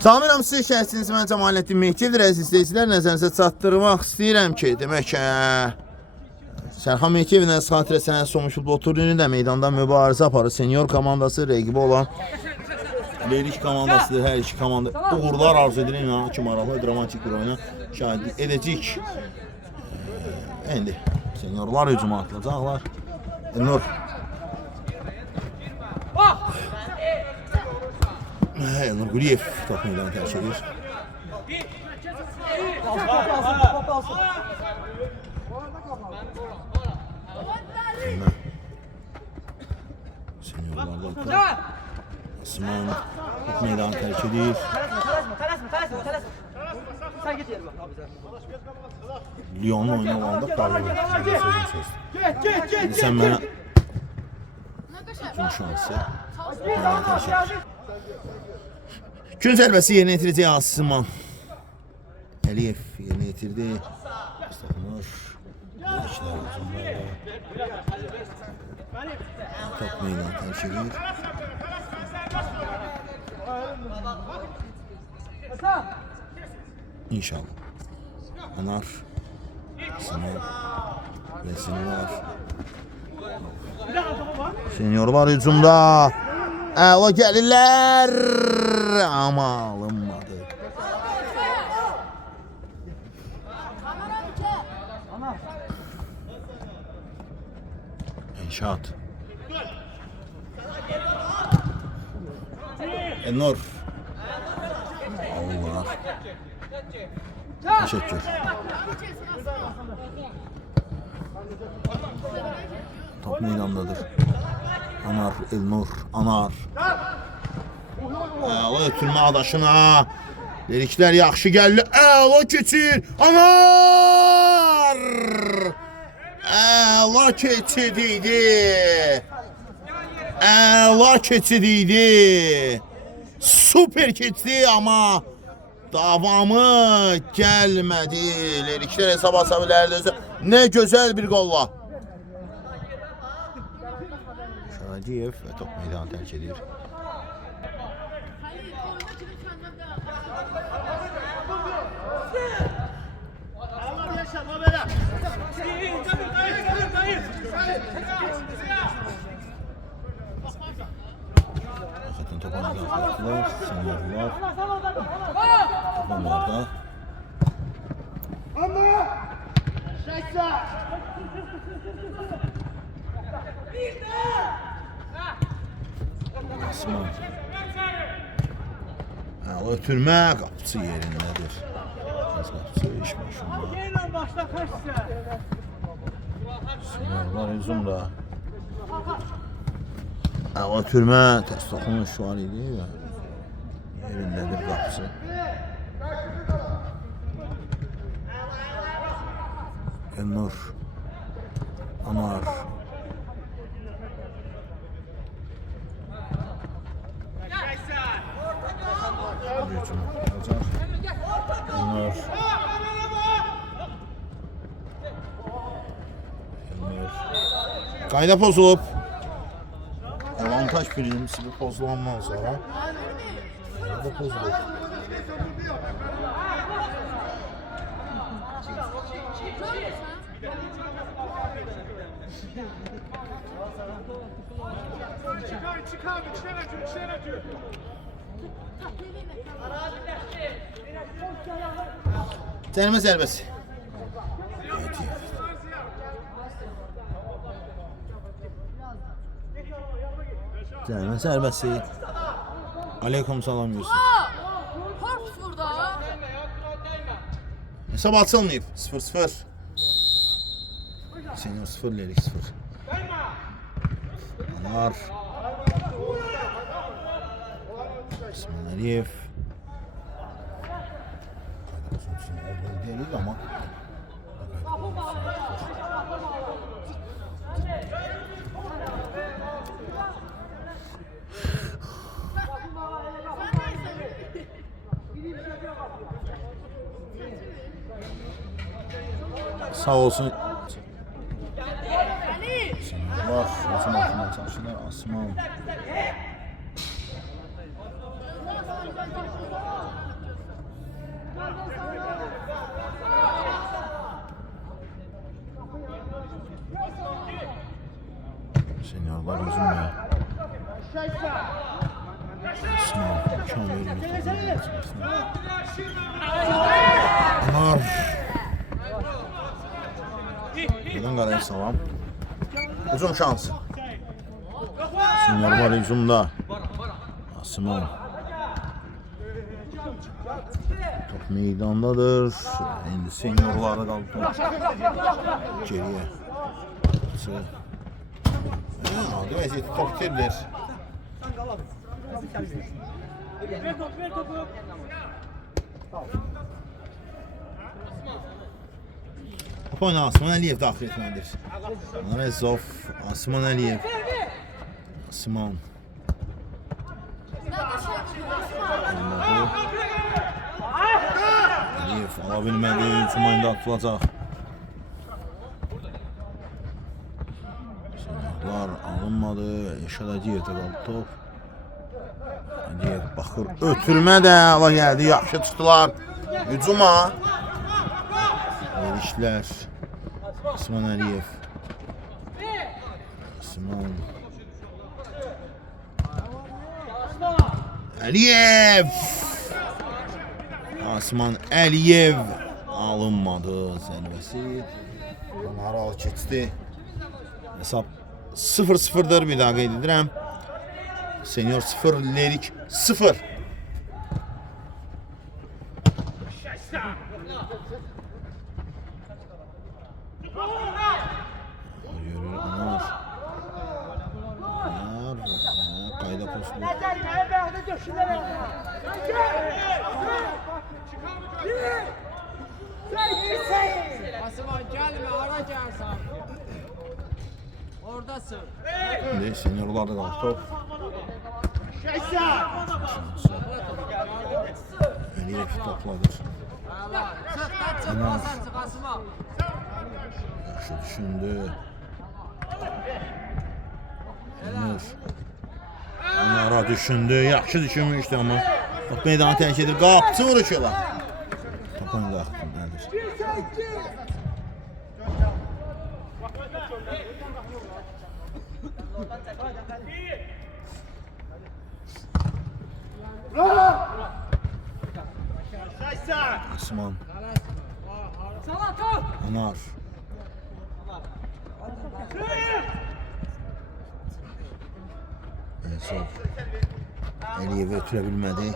Samirəm siz şəhsiniz, mən Cəmaləddin Mehdiyev, əziz izləyicilər, nəzərinizə çatdırmaq istəyirəm ki, demək Sərxan Mehdiyevlə xatirə sənət somuş futbol turniri də meydanda mübarizə aparır. Senior komandası rəqibi olan Lerik komandasıdır. Hər iki komanda uğurlar arzu edilir. İnanın ki, maraqlı, dramatik bir oyuna şahidlik edəcək. İndi seniorlar hücuma atılacaqlar. Nur Elnur Quliyev top meydanı tərk edir. Seniorlardan Osman top meydanı tərk edir. Lyon'un oyunu olanda problem ettiğinde sözüm sözdü. Sen bana gün şansı meydanı tərk edir. Gün zərbəsi yerinə yetirəcək Asman Əliyev yerinə yetirdi. Mustafanur top meydan tərk edir. İnşallah Anar Sinan Resimler Seniorlar hücumda Əla gəlirlər amma alınmadı. İnşaat Enor Allah teşekkür. Top meydandadır. Anar, Elnur, Anar. Əla ötürmə adaşına. Leriklər yaxşı gəldi. Əla keçir. Anar! Əla keçid idi. Əla keçid idi. Super keçdi amma davamı gəlmədi. Leriklər hesab asa bilərdi. Nə gözəl bir qolla. Şadiyev ve top meydanı tercih ediyor. Zaten topa müdafaa seniorlar. Topa Osman. Ötürmə qapısı yerindədir. Qapısı iş maşında. Seniorlar hücumda. Ötürmə tərs toxunuş var idi. Yerindədir qapısı. Elnur Anar Elnur Qayda pozulub. Avantaj birincisi bir pozulandan sonra qayda pozulub. Çıkar. Cərimə zərbəsi. Cərimə zərbəsi. Aleyküm salam Yusuf. Korpus burada. Hesab açılmayıb. 0-0. Senior 0, Lerik 0. Anar. Osman Əliyev. Değil ama sağ olsun. Var, Osman atmaya çalışırlar. Osman. Serdar Üzümlü. Osman mükemmel bir Anar. Neden qalaya salam? Hücum şansı. Senior var hücumda. Osman. Top meydandadır. İndi seniorlarda qaldı top. Geriye. Aldı vəziyyəti top itirdir. Top oyuna Asman Əliyev daxil etməlidir. Rezov, Asman Əliyev. Asman. Əliyev ala bilmədi, hücum oyunda atılacaq. Sınırlar alınmadı, Eşad Ədiyevdə qaldı top. Əliyev baxır, ötürmə də ala gəldi, yaxşı tutdular. Hücuma. Verişlər. Osman Əliyev. Osman. Əliyev. Osman Əliyev alınmadı zərbəsi. Maral keçdi. Hesab 0-0'dır, bir daha qeyd edirəm. Senior 0, Lerik 0. Görür Anar. Qayda postlu. Asman gelme, ara gelsen. Oradasın. Şimdi seniorlarda qaldı top. Əliyev topladır. Yaxşı düşündü. Ömür. Onlara düşündü. Yaxşı düşünmüşdü amma. Top meydanı tərk edir. Qapçı vuruşuyorlar. Topun daxil nədir? Osman. Anar. Ensov. Əliyev ötürə bilmədi.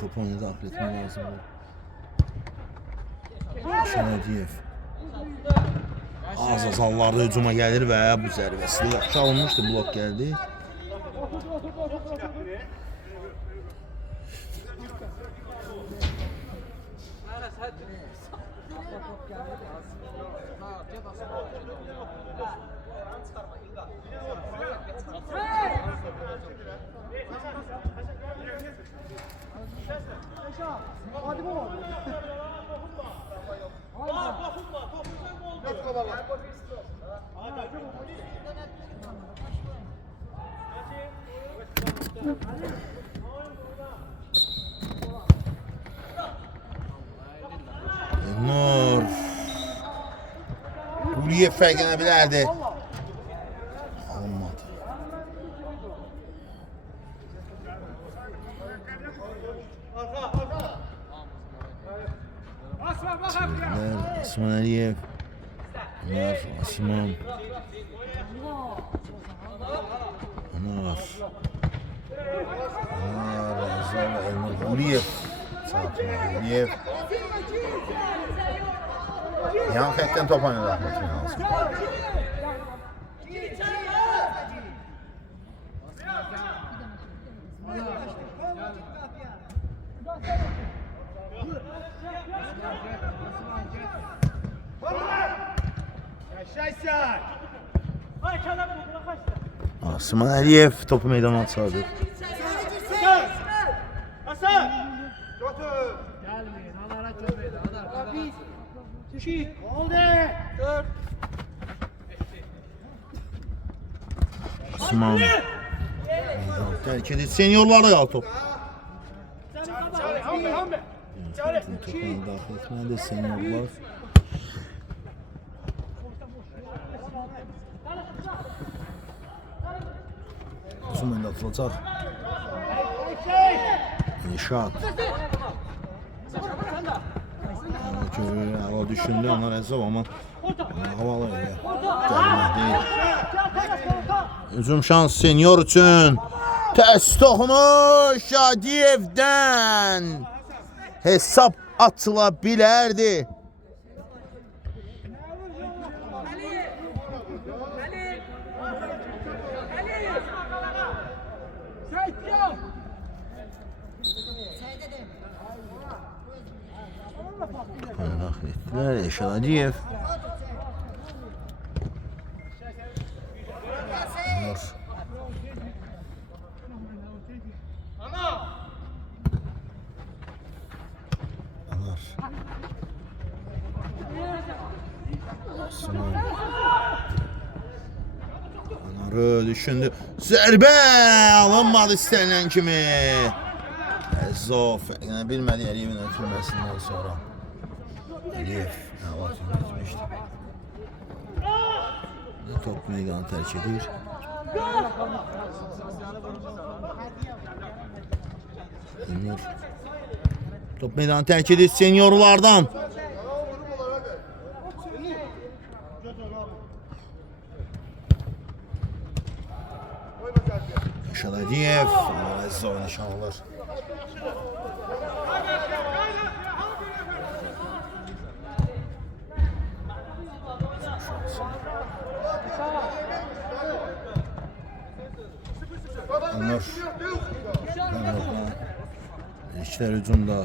Top oyunu daxil etmək lazımdır. Eşad Ədiyev. Az hallarda hücuma gəlir və bu zərbəsi yaxşı alınmışdı, blok gəldi. Nur. Buraya fərqlənə bilərdi. Olmadı. Osman Əliyev. Anar, Osman. Anar. Rezov, Elnur Quliyev. Əliyev. Yan xəttdən top oyuna daxil etmək lazım. Osman Əliyev topu meydana çıxardı. Osman. Terk edildi. Seniorlarda qaldı top. Topunu daxil etməli seniorlar. Uzun oyunda atılacaq. İnşaat. O düşündü Anar Əzov amma havalı idi. Gəlmək deyil. Hücum şans senior üçün. Ters toxunuş Şadiyevdən. Hesab atıla bilərdi. Şadiyev. Anarı düşündü. Zərbə alınmadı istənilən kimi. Əzov. Yəni bilmədi Əliyevin ötürməsindən sonra. Əliyev hava etmişdi. Top meydanı tərk edir. Senior. Top meydanı tərk edir seniorlardan. Şadiyev. Əzov nişan alır. Onlar işler hücumda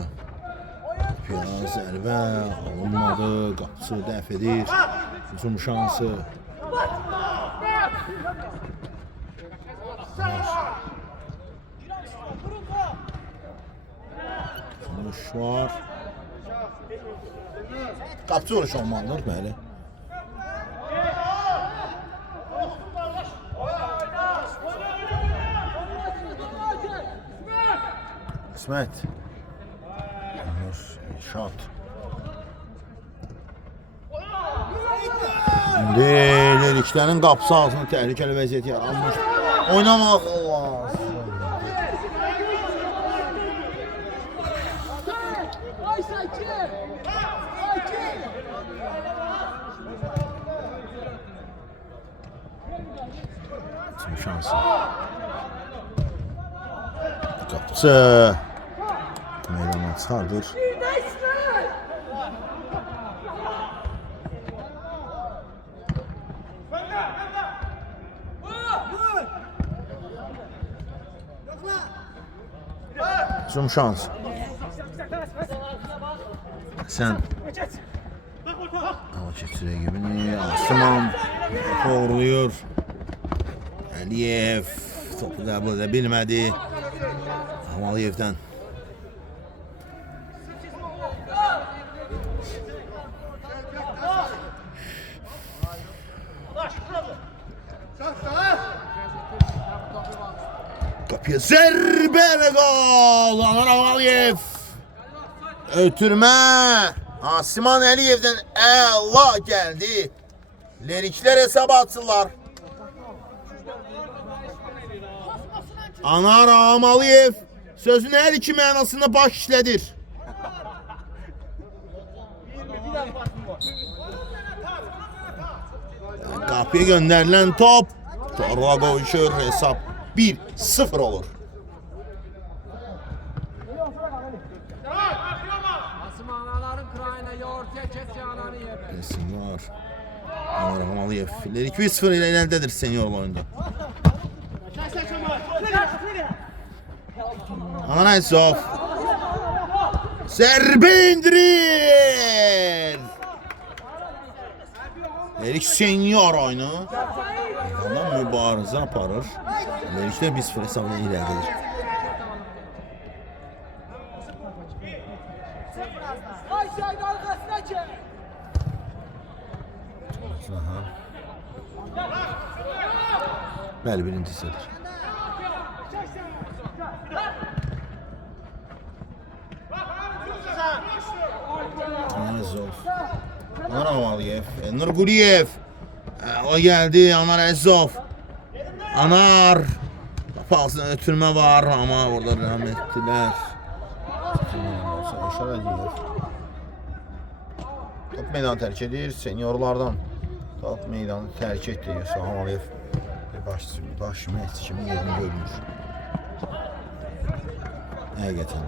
Piyaz zərbə alınmadı, qapısı dəf edir, hücum şansı. Vuruş var. Qapısı vuruş olmalıdır, bəli. İsmet. Şat. Deliklərin qapısı ağzına təhlükəli vəziyyət yaranmış. Oynamaq Allah. Tüm şansı. Qapısı. Meydana çıxardır. Hücum şans. Sen hava keçirə gibi Asman doğruluyor. Əliyev topu qəbul edə bilmədi. Amaliyevdən. Kapıya zərbə və qol. Anar Amaliyev. Ötürmə. Asiman Əliyevdən əla gəldi. Leriklər hesab atsınlar. Anar Amaliyev sözün hər iki mənasında baş işlədir. Qapıya göndərilən top Torla qovuşur, hesab 1-0 olur. Asmanaların krayına yoğurtaya keçyananı yedi. Resim var. Anar Amaliyev. Lerik 1-0 ilə ilərdədir senior oyunda. Anar Əzov. Zərbə indirir. Lerik senior oyunu. Ondan mübarizə aparır. Leriklər 1-0 hesabla ilərdədir. Bəli, birincisidir. Əzov. Anar Amaliyev. Nurquliyev. O geldi Anar Əzov. Anar. palsına ötürmə var, amma orada rəhəm etdilər. Aşar Əliyev. Top meydanı tərk edir, seniorlardan top meydanı tərk etdi. Saham Əliyev baş məşqçi kimi yerini görmür. Həqiqətən.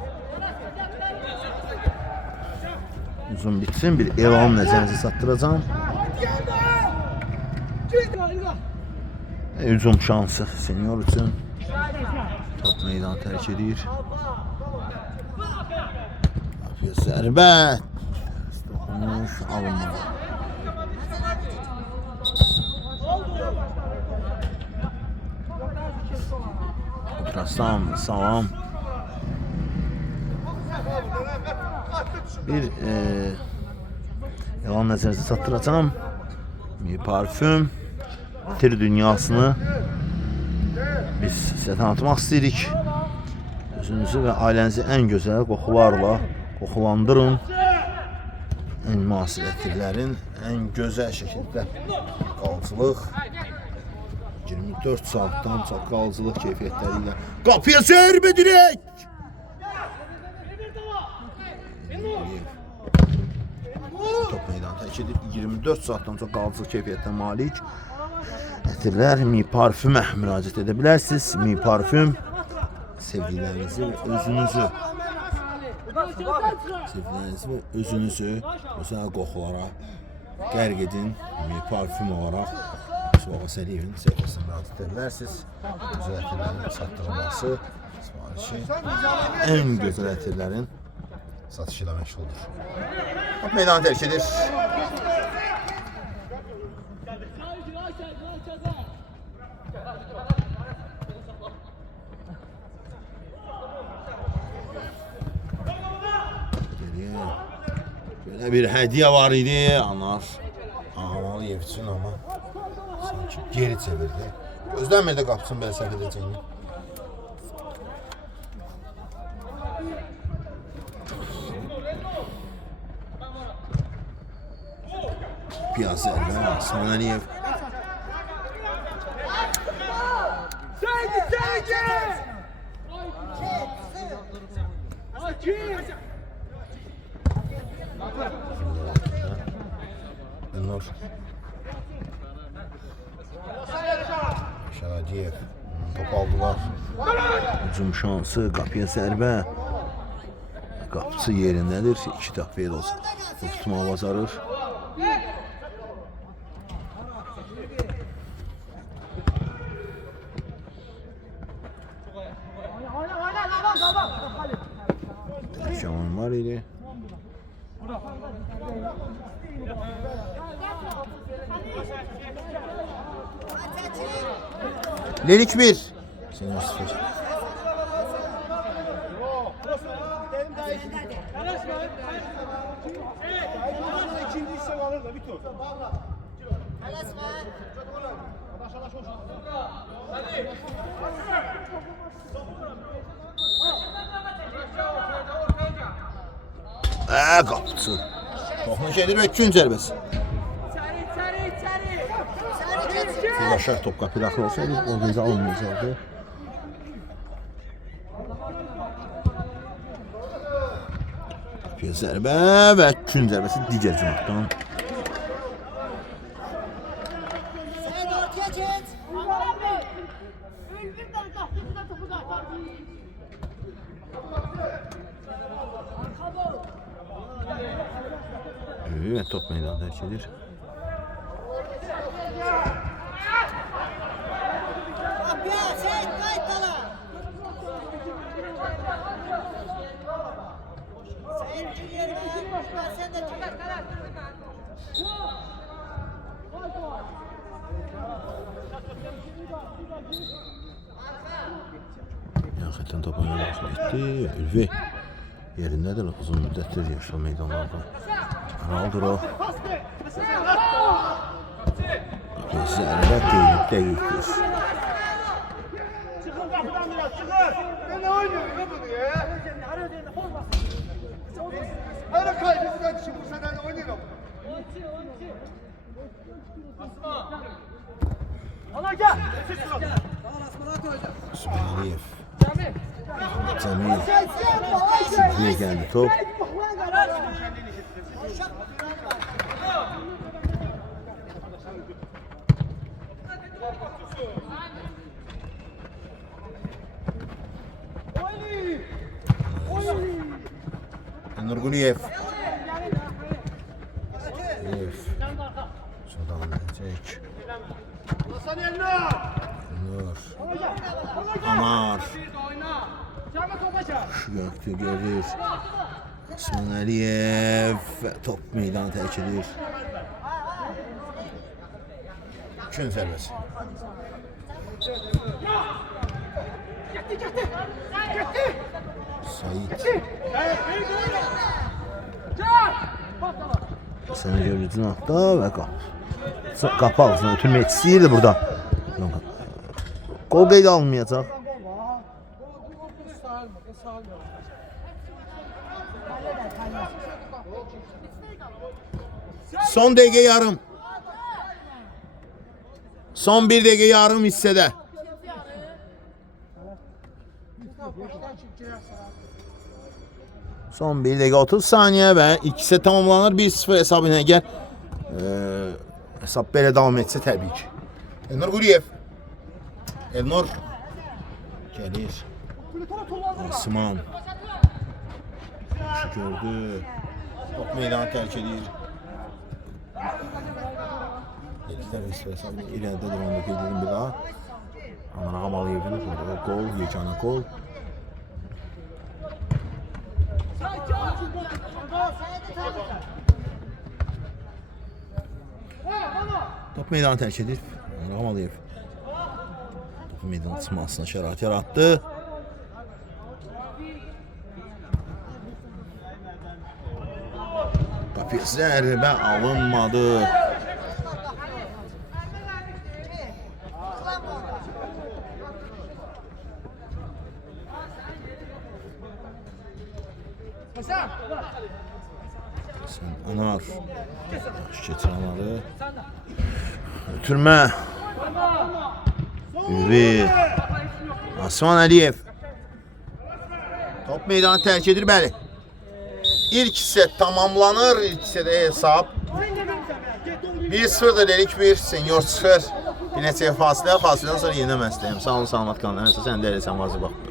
Uzun bitsin, bir elan nəzərinizi çatdıracağım. Hücum şansı senior üçün. Top meydanı tərk edir. Zərbə. Dokunuş alınmadı. Oturasam, salam. Bir yalan nəzərinizi çatdıracağım. Bir parfüm. Tir dünyasını biz sizə tanıtmaq istəyirik. Özünüzü və ailənizi ən gözəl qoxularla qoxulandırın. Ən müasir tirlərin ən gözəl şəkildə qalıcılıq 24 saatdan çox qalıcılıq keyfiyyətləri ilə qapıya zərbə dirək. Top meydanı tərk edib 24 saatdan çox qalıcılıq keyfiyyətə malik tirlər. Mi parfümə müraciət edə bilərsiniz. Mi parfüm sevgilərinizi və özünüzü gözəl qoxulara qərq edin. Mi parfüm olaraq Suvaqa Səliyevin səhifəsində müraciət edə bilərsiniz. Gözəl ətirlərin çatdırılması sifarişi ən gözəl ətirlərin satışı ilə məşğuldur. Top meydanı tərk edir. Böyle bir hediye var idi, Anar Ağamalıyev üçün, ama sanki geri çevirdi. Gözləmirdi qapısını belə səhv edəcəyini. Piyasa elbə, Asman Əliyev. Nur Şəradiyev top aldılar. Hücum şansı, qapıya zərbə. Qapısı yerindədir. 2 dəfə olsa tutmağı bacarır. Cavanlar idi. Lerik 1. Senior 0. Qapısı. Toxunuş edir və 2-cü zərbəsi. Başar top qapı daxil olsaydı, o qeydə alınmayacaqdı. Bir zərbə və 2-cü zərbəsi digər cinahdan. Evet, top meydanı terk edir. Yaxından top oynamaq etdi. Ülvi yerindədir, uzun müddətdir yaşlı meydanlarda. Ronaldo zərбə dəqiqdir. Çıxın qapıdan biraz, çıxın. Ben ne oynuyorum ya bunu ya? Öyle kaybetsen şimdi bu sefer de oynuyorum. Asma. Allah gel. Gel. Asma koyacağım. Sübhaniyev. Cemil. Silviye geldi top. Nurguliyev. Şuradan çek. Nur. Anar. Şu göktü görür. Osman Aliyev. Top meydanı terk edir. Kün serbest. Sait. Seni gördüğün hafta ve kap. Kapı ağzına ötürmek istəyirdi burada. Gol qeydə alınmayacaq. Son dəqiqə yarım. Son 1 dəqiqə yarım hissədə. Son 1 dəqiqə 30 saniyə və ikisi tamamlanır. 1-0 hesabı ilə əgər hesab belə davam etsə təbii ki. Elnur Quliyev. Elnur. Gəlir. Osman. Gördü. Top meydanı tərk edir. İkilər hesabı irəlidə duranda qeyd bir daha. Aman Ağam Aliyevin gol, yeganə gol. Top meydanı tərk edir. Ağam Aliyev. Top meydanı çıxmasına şərait yaratdı. Top zərbə alınmadı. Anar. Keçir Anarı. Ötürmə. Üvi. Osman Aliyev. Top meydanı tərk edir, bəli. İlk set tamamlanır. İlk hissədə hesab 1-0 dedik, 1 senior 0. Bir neçə fasilə, fasilədən sonra yenidən məsləyəm. Sağ olun, salamat qalın. Sən də eləsən, vazı bax.